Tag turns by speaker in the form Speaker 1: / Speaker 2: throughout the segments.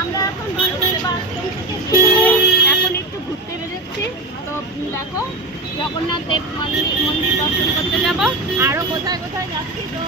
Speaker 1: আমরা এখন একটু ঘুরতে বেরোচ্ছি। তো দেখো, জগন্নাথ দেব মন্দির মন্দির দর্শন করতে যাব। আরও কোথায় কোথায় যাচ্ছি, তো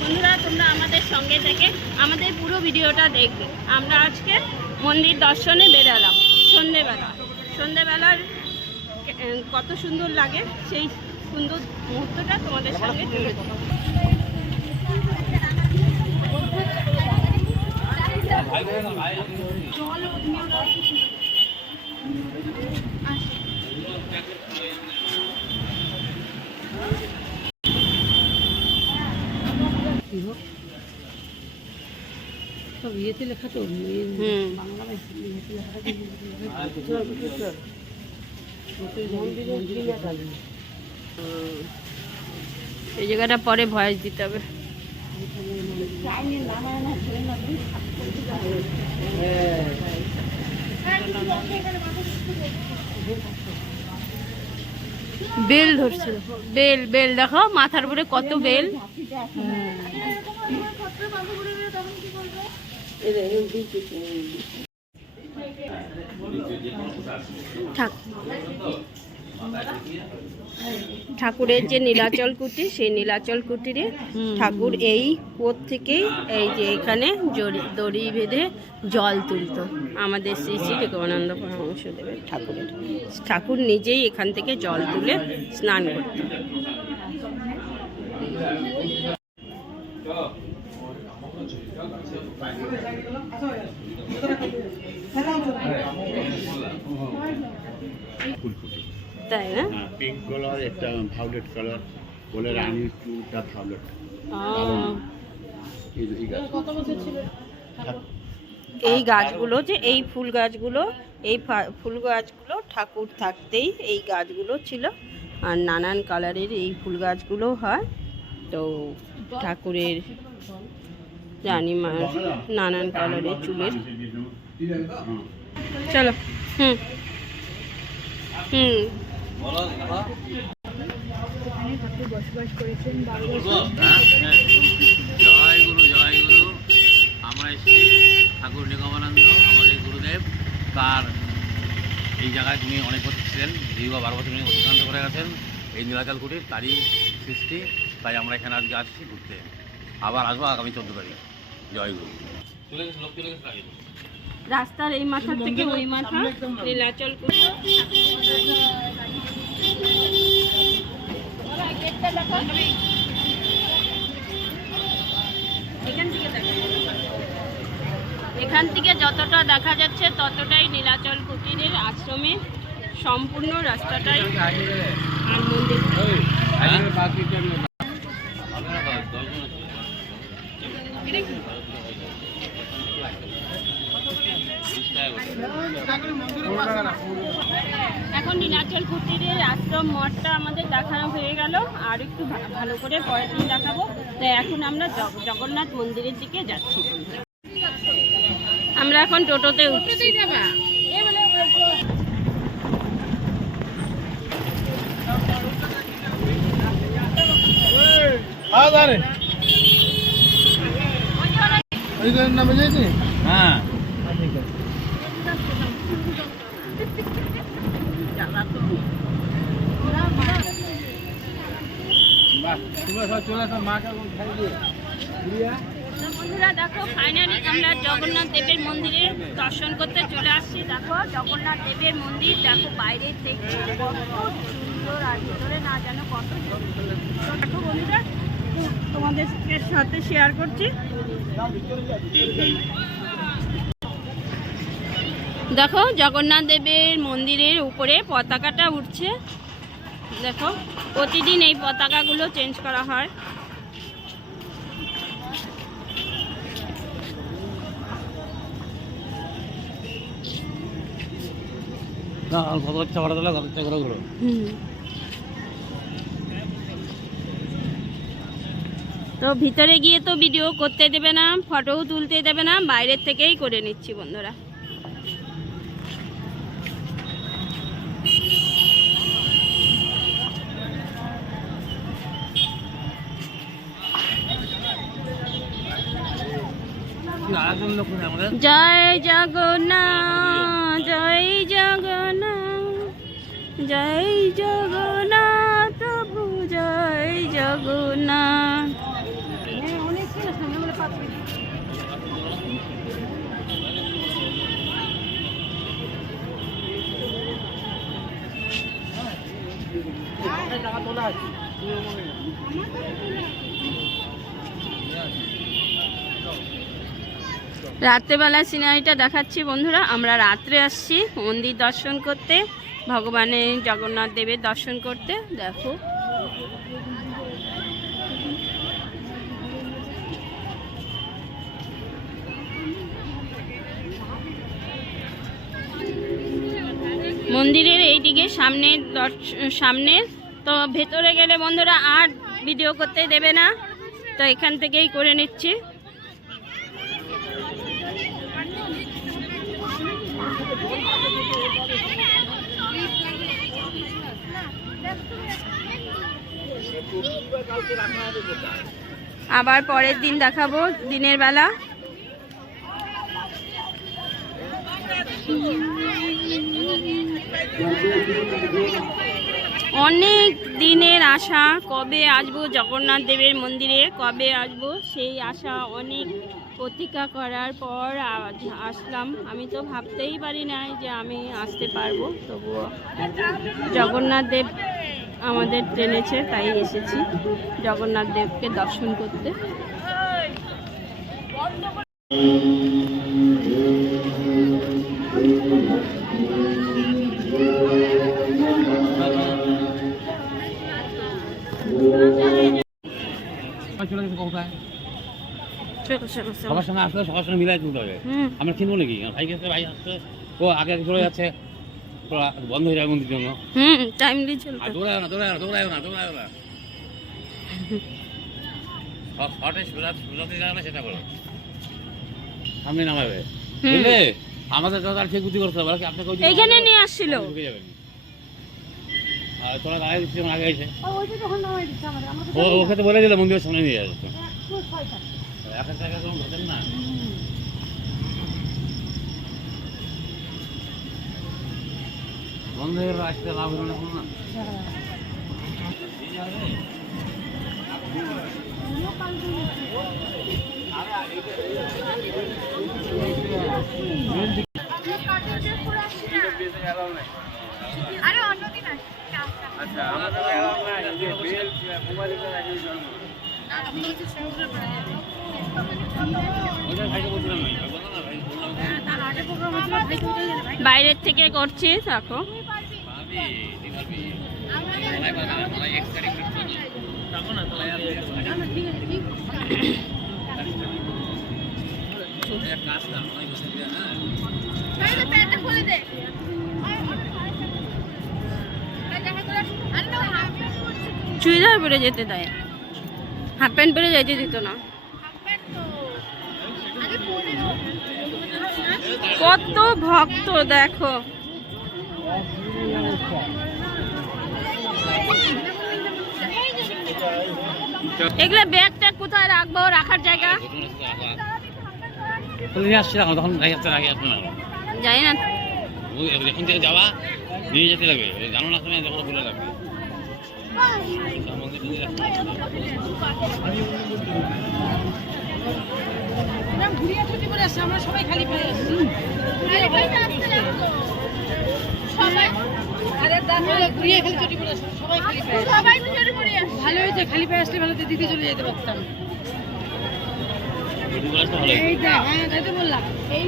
Speaker 1: বন্ধুরা, তোমরা আমাদের সঙ্গে থেকে আমাদের পুরো ভিডিওটা দেখবে। আমরা আজকে মন্দির দর্শনে বেরালাম, সন্ধেবেলা। সন্ধেবেলার কত সুন্দর লাগে সেই সুন্দর মুহূর্তটা তোমাদের সঙ্গে তুলে
Speaker 2: সব ইয়েতে লেখা তো
Speaker 1: এই জায়গাটা পরে ভয়েস দিতে হবে। বেল ধরছিল। বেল বেল দেখো মাথার উপরে কত বেল। ঠাক- ঠাকুরের যে নীলাচল কুটি সেই নীলাচল কুটিরে ঠাকুর এই কোর থেকেই এই যে এখানে দড়ি বেঁধে জল তুলত। আমাদের শ্রী শ্রী দেবানন্দ পরামর্শ দেবে ঠাকুরের। ঠাকুর নিজেই এখান থেকে জল তুলে স্নান করত তাই না?
Speaker 3: হ্যাঁ পিঙ্ক কালার একটা ভায়োলেট কালার বলে রানি টুটা ভায়োলেট
Speaker 1: আহ,
Speaker 3: এই
Speaker 2: কত বছর ছিল?
Speaker 1: এই গাছগুলো যে এই ফুল গাছগুলো এই ফা- ফুল গাছগুলো ঠাকুর থাকতেই এই গাছগুলো ছিল। আর নানান কালারের এই ফুল গাছগুলো হয়। তো ঠাকুরের রানীমার নানান কালারের চুলের। চলো হুম। হুম।
Speaker 4: জয় গুরু জয় গুরু। আমরা এসেছি ঠাকুর নিগমানন্দ আমাদের গুরুদেব। তার এই জায়গায় তিনি অনেক বছর ছিলেন দীর্ঘ বারো বছর তিনি অতিক্রান্ত করে গেছেন। এই নীলাচল কুটির তারই সৃষ্টি তাই আমরা এখানে আজকে আসছি ঘুরতে। আবার আসব আগামী চোদ্দ তারিখ। জয় গুরু।
Speaker 1: রাস্তার এই মাথা থেকে ওই মাথা নীলাচল কুটি এখান থেকে যতটা দেখা যাচ্ছে ততটাই নীলাচল কুটিরের আশ্রমে সম্পূর্ণ রাস্তাটাই মন্দির এখন নীলাচল কুটিরের আশ্রম মঠটা আমাদের দেখানো হয়ে গেল আর একটু ভা- ভালো করে পরের দিন দেখাবো এখন আমরা জগ- জগন্নাথ মন্দিরের দিকে যাচ্ছি। আমরা এখন টোটোতে উঠছি।
Speaker 4: হ্যাঁ
Speaker 1: তো বন্ধুরা দেখো ফাইনালি আমরা জগন্নাথ দেবের মন্দিরে দর্শন করতে চলে আসছি। দেখো, জগন্নাথ দেবের মন্দির, দেখো বাইরে থেকে সুন্দর আর ভিতরে না জানো কত। দেখো বন্ধুরা, তোমাদের সাথে শেয়ার করছি। দেখো, জগন্নাথ দেবের মন্দিরের উপরে পতাকাটা উঠছে। দেখো প্রতিদিন এই পতাকাগুলো চেঞ্জ করা হয়। তো ভিতরে গিয়ে তো ভিডিও করতে দেবে না ফটোও তুলতে দেবে না বাইরের থেকেই করে নিচ্ছি বন্ধুরা। জয় জগন্নাথ জয় জগন্নাথ জয় জগন্নাথ প্রভু জয়
Speaker 2: সামনে বলে পাত্র
Speaker 1: রাত্রেবেলা সিনারিটা দেখাচ্ছি বন্ধুরা। আমরা রাত্রে আসছি মন্দির দর্শন করতে, ভগবানের জগন্নাথ দেবের দর্শন করতে। দেখো। মন্দিরের এইদিকে সামনে দর্শ- সামনে। তো ভেতরে গেলে বন্ধুরা আর ভিডিও করতে দেবে না। তো এখান থেকেই করে নিচ্ছি। আবার পরের দিন দেখাবো, দিনের বেলা। অনেক দিনের আশা, কবে আসব জগন্নাথ দেবের মন্দিরে, কবে আসব সেই আশা অনেক প্রতীক্ষা করার পর আসলাম। আমি তো ভাবতেই পারি নাই যে আমি আসতে পারব, তবুও জগন্নাথ দেব আমাদের টেনেছে তাই এসেছি। জগন্নাথ দেবকে দর্শন করতে।
Speaker 4: সবার সঙ্গে আসলে সবার সঙ্গে মিলাই তুলতে হবে। আমরা কিনবো নাকি? ভাই গেছে ভাই আসছে। ও আগে আগে চলে যাচ্ছে। বন্ধ হয়ে যাবে মন্দির জন্য।
Speaker 1: হুম টাইমলি
Speaker 4: আর দৌড়ায় না দৌড়ায় না দৌড়ায় না দৌড়ায় না। শর্টে সোজা সোজাতে যাবে না সেটা করো সামনে নামাবে। বুঝলে? আমাদের তো তার ঠিক বুদ্ধি করতে হবে আপনি কই
Speaker 1: এইখানে নিয়ে আসছিল।
Speaker 4: ঢুকে যাবেন। আর তোরা দাঁড়িয়ে দিচ্ছি আমার আগে এসে।
Speaker 2: ওইটা যখন নামাই দিচ্ছে আমাদের আমরা
Speaker 4: ও ওকে তো বলে দিলে মন্দিরের সামনে নিয়ে যাচ্ছে।
Speaker 2: একশো ছয়টা।
Speaker 4: এক টাকা কোনো ঘটেন না। বন্ধ হয়ে আসতে লাভ হলো না আচ্ছা আমাদের নাই যে বেল মোবাইল ওটা ভাইকে বলছিলাম না বললাম না ভাই বললাম
Speaker 2: তার আগে প্রোগ্রাম হচ্ছিল ভাই তো ওটাই জানে, ভাই
Speaker 1: বাইরের থেকে করছি দেখো চুড়িদার পরে যেতে দেয়। হাফ প্যান্ট পরে যেতে দিত না। কত ভক্ত দেখো। এগুলো ব্যাগ ট্যাগ কোথায় রাখব? রাখার জায়গা?
Speaker 4: তখন আসবে না। যখন থেকে যাওয়া নিয়ে যেতে লাগবে। জানো না সময় যখন বলে লাগবে।
Speaker 2: ঘুরিয়ে ছুটি করে আসছে আমরা সবাই খালি পায়ে আসছি ভালো হয়েছে খালি পায়ে আসলে ভালো তো দিদি চলে যেতে পারতাম।
Speaker 4: ভিডিও আসতে ভালো
Speaker 2: এই যে হ্যাঁ তাই তো বললাম। এই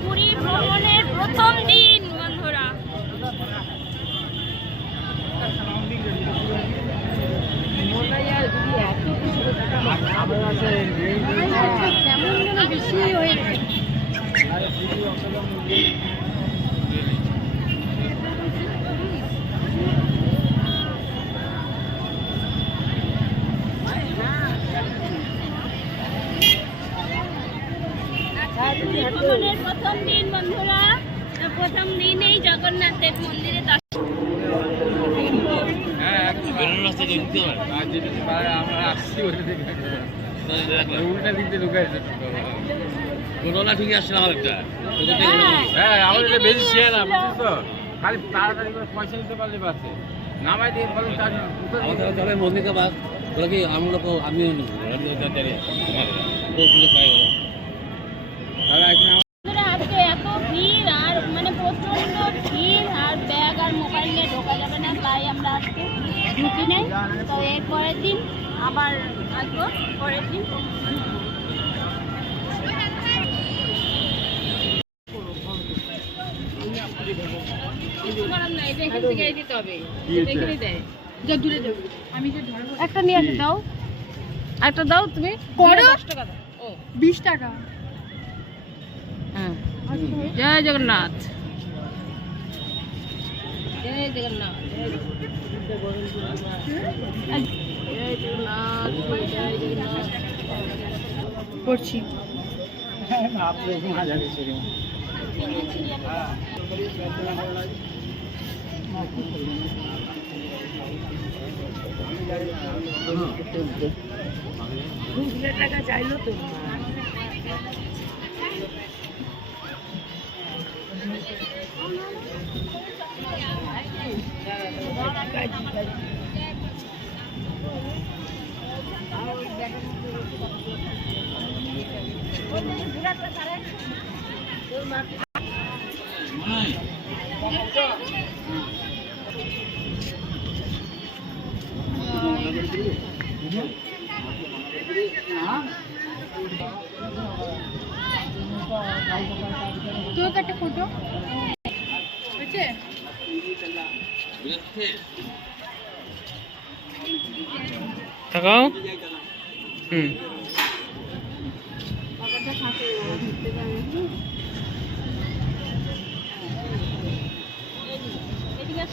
Speaker 1: পুরী ভ্রমণের প্রথম দিন বন্ধুরা
Speaker 2: আমরা বেশি হয়ে গেছে
Speaker 4: একটা
Speaker 1: হ্যাঁ।
Speaker 5: হ্যাঁ। এটা বেশি শেয়ার না বুঝছিস তো খালি তাড়াতাড়ি করে পয়সা নিতে পারলে পারছে নামাই দিয়ে ফলে তার
Speaker 4: তাহলে মন্দিরকে বাদ বলে কি আমরা তো আমিও নেব। সুযোগ পাই গেল।
Speaker 5: তাহলে এখন
Speaker 1: আজকে এত ভিড় আর মানে ভিড় আর ব্যাগ আর মোবাইল নিয়ে ঢোকা যাবে না তাই আমরা আজকে ঢুকি নেই। তো দিন আবার আসব পরের দিন কিছু করার নাই এটা এখান থেকেই দিতে হবে।
Speaker 2: দূরে যাব আমি যে ধরবো
Speaker 1: একটা নিয়ে আসো দাও। একটা দাও তুমি।
Speaker 2: করো?
Speaker 1: দশ টাকা দাও। ও।
Speaker 2: বিশ টাকা।
Speaker 1: হ্যাঁ জয় জগন্নাথ। জয় জগন্নাথ। জয় জগন্নাথ জয় জগন্নাথ
Speaker 2: করছি টাকা চাইলো তো Right. তোকে একটা ফটো হয়েছে?
Speaker 5: তাকাও হুম।
Speaker 1: এদিকে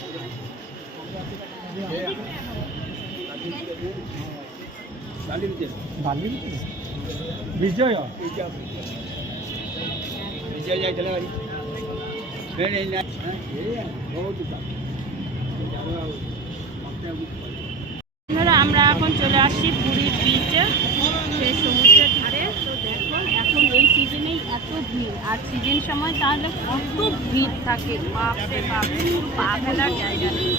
Speaker 1: বন্ধুরা আমরা এখন চলে আসছি পুরীর বিচে সেই সমুদ্রের ধারে। তো দেখো এখন এই সিজনেই এত ভিড়। আর সিজন সময় তাহলে কত ভিড় থাকে। বাপরে বাপ শুধু পা ফেলার জায়গা নেই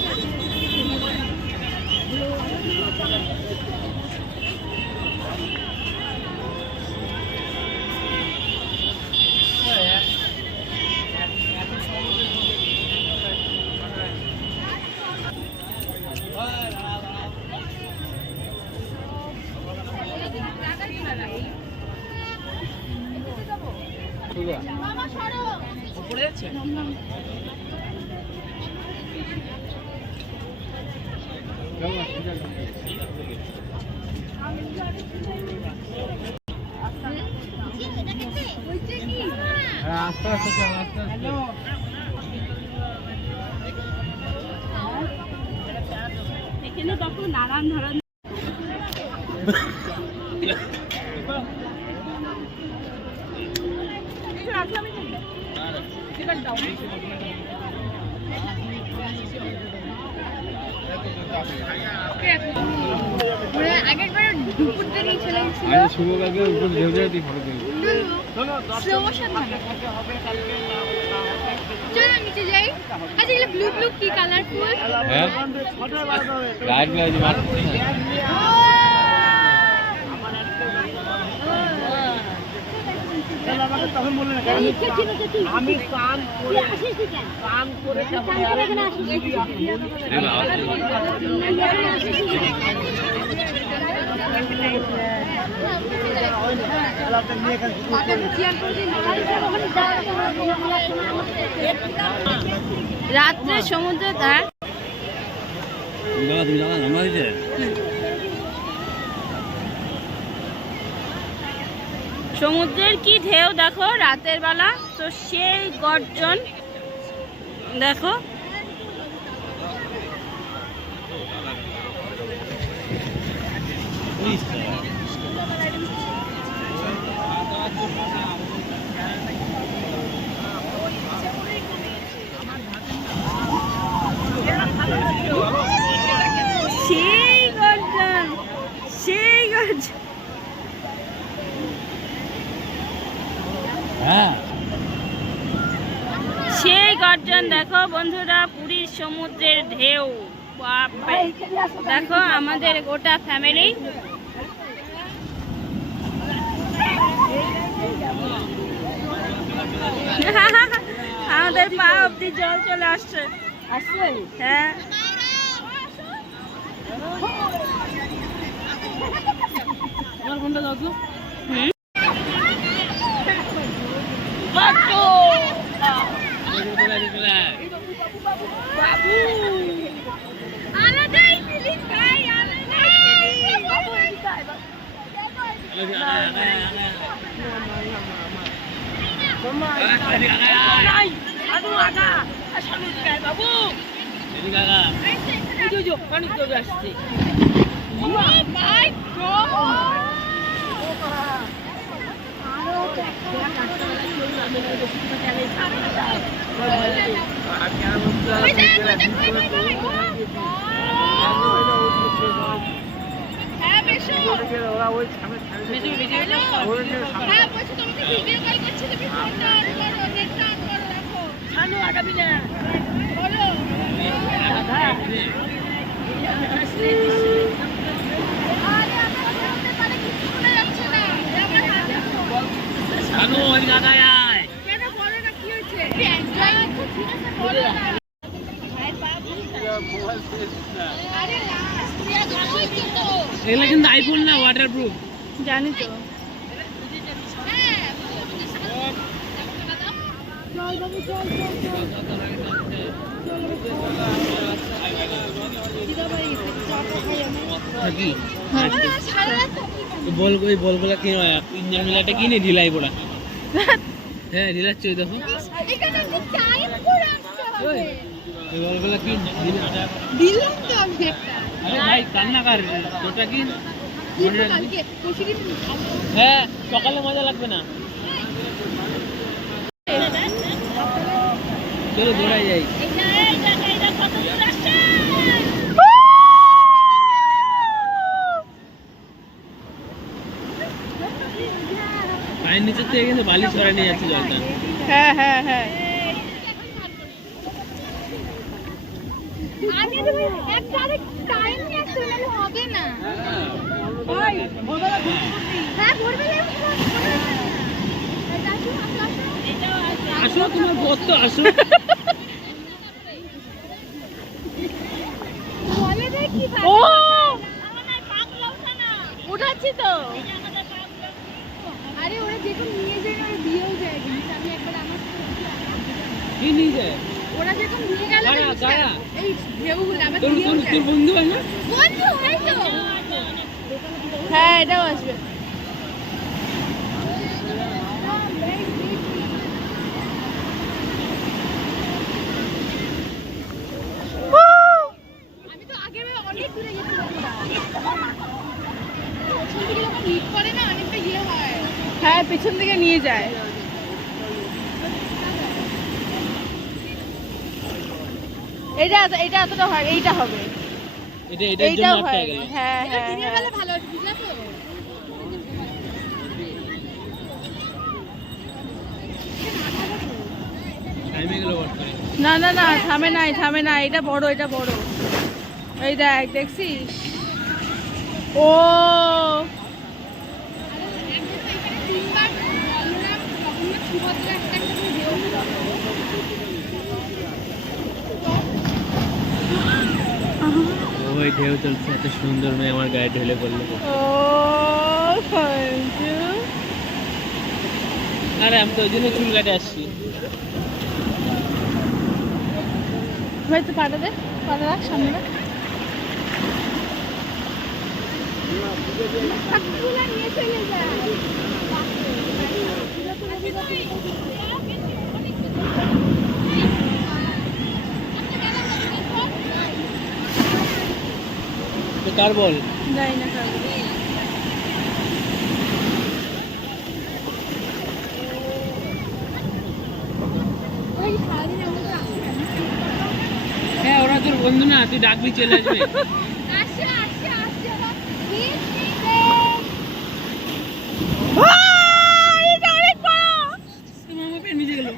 Speaker 5: হ্যাঁ আস্তে আস্তে চল আস্তে আস্তে।
Speaker 1: এখানে দেখো নানান ধরনের
Speaker 2: আগের বার দুপুর
Speaker 5: শুভ উপর ঢেউ দিয়ে ফটো
Speaker 2: স্লো মোশন চলো নিচে যাই। আচ্ছা এগুলো ব্লু ব্লু কি কালারফুল
Speaker 5: হ্যাঁ। লাইট লাইট মারছে
Speaker 1: আমি স্নান করে স্নান করে এখানে রাত্রে সমুদ্রে তার
Speaker 2: সমুদ্রের কি ঢেউ দেখো রাতের বেলা? তো সেই গর্জন দেখো। সেই গর্জন সেই গর্জন।
Speaker 4: হ্যাঁ।
Speaker 2: সেই গর্জন দেখো বন্ধুরা পুরীর সমুদ্রের ঢেউ। দেখো আমাদের গোটা ফ্যামিলি আমাদের পা অব্দি জল চলে আসছে। আসছে হ্যাঁ
Speaker 6: দাও তো
Speaker 2: হুম আলাদাই ফিলিং ভাই আলাদাই নাই সাধু আগা সাধু গায় বাবু
Speaker 6: ওই ওই পানি চলে আসছে
Speaker 2: ও মাই গড হ্যাঁ বলছি তোমাকে ভিডিও কল করছি, তুমি ফোনটা অন করো নেটটা অন করো দেখো
Speaker 6: ছানু আগাবি না।
Speaker 2: বলো
Speaker 6: ছানু ওই জায়গায় আয়। এগুলো কিন্তু আইফোন না ওয়াটার প্রুফ
Speaker 2: জানি তো
Speaker 6: কি বল ওই বলগুলা কি ইঞ্জিন মিলাটা কিনে ঢিলাই পড়া? হ্যাঁ ঢিলাচ্ছে ওই দেখো। ওই বলগুলা কিন
Speaker 2: দিলাম তো আমি একটা।
Speaker 6: আরে ভাই কান্না কার কিন
Speaker 2: কষিরি
Speaker 6: হ্যাঁ সকালে মজা লাগবে না। চলো দৌড়াই যাই। পায়ের নিচে থেকে কিন্তু বালি সরাই নিয়ে যাচ্ছে জলটা।
Speaker 2: হ্যাঁ হ্যাঁ হ্যাঁ। আগে তো একটা আরে টাইম নিয়ে আসতে হবে না। হ্যাঁ। ভোরবেলা
Speaker 6: আসো তোমার বর তো আসো।
Speaker 2: ও! উঠাচ্ছি তো। আরে ওরা যেরকম নিয়ে যায় ওরা দিয়েও যায়। জিনিস আমি একবার আমার
Speaker 6: কি নিয়ে যায়?
Speaker 2: ওরা যেরকম নিয়ে গেল
Speaker 6: কারা,
Speaker 2: জিনিসটা,
Speaker 6: কারা?
Speaker 2: এই ঢেউগুলো আবার
Speaker 6: তোর
Speaker 2: দিয়েও
Speaker 6: তোর
Speaker 2: যায়।
Speaker 6: তোর বন্ধু হয় না
Speaker 2: বন্ধু হয় তো। হ্যাঁ এটাও আসবে আমি তো আগে অনেক দূরে গেছিলাম পেছন থেকে যখন হিট করে না অনেকটা ইয়ে হয় হ্যাঁ পেছন থেকে নিয়ে যায়। এটা এটা এতটা হয় এইটা হবে।
Speaker 6: এটা এটার জন্য
Speaker 2: এইটাও
Speaker 6: আটকে
Speaker 2: হয়
Speaker 6: গেল।
Speaker 2: হ্যাঁ হ্যাঁ দিনের বেলা ভালো বুঝলা তো? না না না থামে নাই থামে না এটা বড় এটা বড়। এই দেখ দেখছিস? ও!
Speaker 6: ওই ঢেউ চলছে এত সুন্দর মেয়ে আমার গায়ে ঢেলে পড়ল। আরে আমি তো ওই জন্য চুল কাটে আসছি।
Speaker 2: ভাই তো পাটা দে পাটা রাখ সামনে। রাখ নিয়ে চলে যা
Speaker 4: কার বল?
Speaker 1: যাই না কার
Speaker 4: হ্যাঁ ওরা তোর বন্ধু না তুই ডাকবি চলে আসবে মামা পেন ভিজে গেল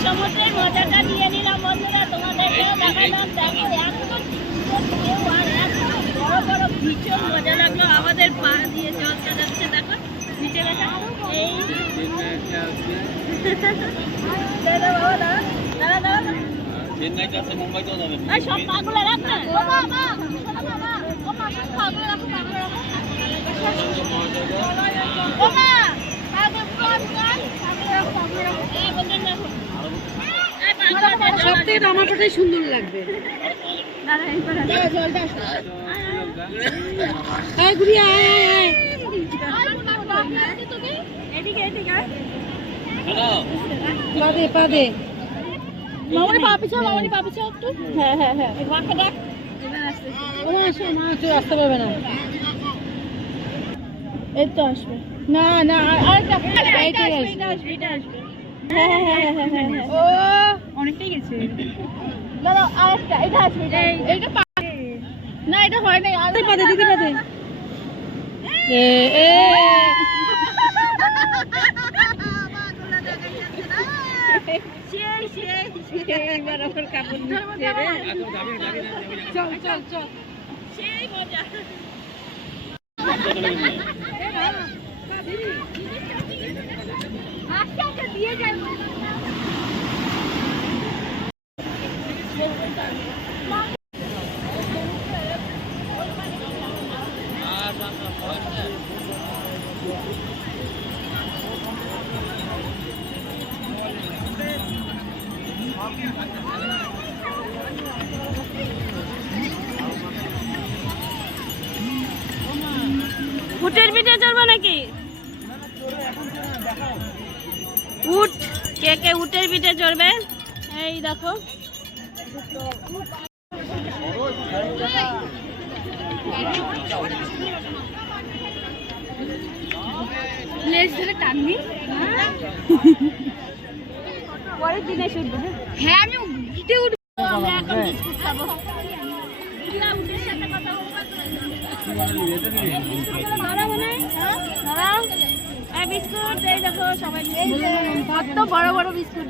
Speaker 1: সমুদ্রের মজাটা নিয়ে নিলাম বন্ধুরা তোমাদেরকেও দেখালাম দেখো এত সুন্দর ঢেউ আর এত বড় বড় ভীষণ মজা লাগল আমাদের পা দিয়ে জলটা যাচ্ছে দেখো নিচে দেখা এই দাদা বাবা দাদা দাদা দাদা
Speaker 4: চেন্নাইতে আছে মুম্বাইতেও যাবে
Speaker 1: সব পাগুলো রাখ না ও বাবা ও মা সব রাখো পাগুলো রাখো ও মা পাগুলো পুরো পাগুলো রাখো পাগুলো রাখো এই বন্ধন রাখো পাগুলো
Speaker 2: সব থেকে তো সুন্দর লাগবে
Speaker 1: এই।
Speaker 2: গুড়িয়া
Speaker 1: এদিকে এদিকে
Speaker 2: পা দে পা দে
Speaker 1: মামনি পা পিছাও মামনি পা পিছাও একটু। হ্যাঁ হ্যাঁ হ্যাঁ। মাকে ডাক
Speaker 2: ও মা আসো মা চলে আসতে পারবে না।
Speaker 1: এই তো আসবে। না না
Speaker 2: এইটাই
Speaker 1: এটা
Speaker 2: আসবে।
Speaker 1: আসবে এটা আসবে। হ্যাঁ হ্যাঁ হ্যাঁ হ্যাঁ হ্যাঁ হ্যাঁ ও। অনেকটাই গেছে। দাদা আরেকটা এটা আসবে এটা এটা না এটা হয় নাই। আর
Speaker 2: পা দিদি পা দে। এ এ।
Speaker 1: এবার আমার কাপড় আস্তে দিয়ে যাই। উটের পিঠে চড়বো নাকি? উট কে কে উটের পিঠে চড়বে? এই দেখো। লেজ ধরে টানবি? পরের দিনে শুনব হ্যাঁ? আমি উঠে উঠবো। আমরা এখন বিস্কুট খাব। বিস্কুট এই দেখো সবাই কত বড় বড় বিস্কুট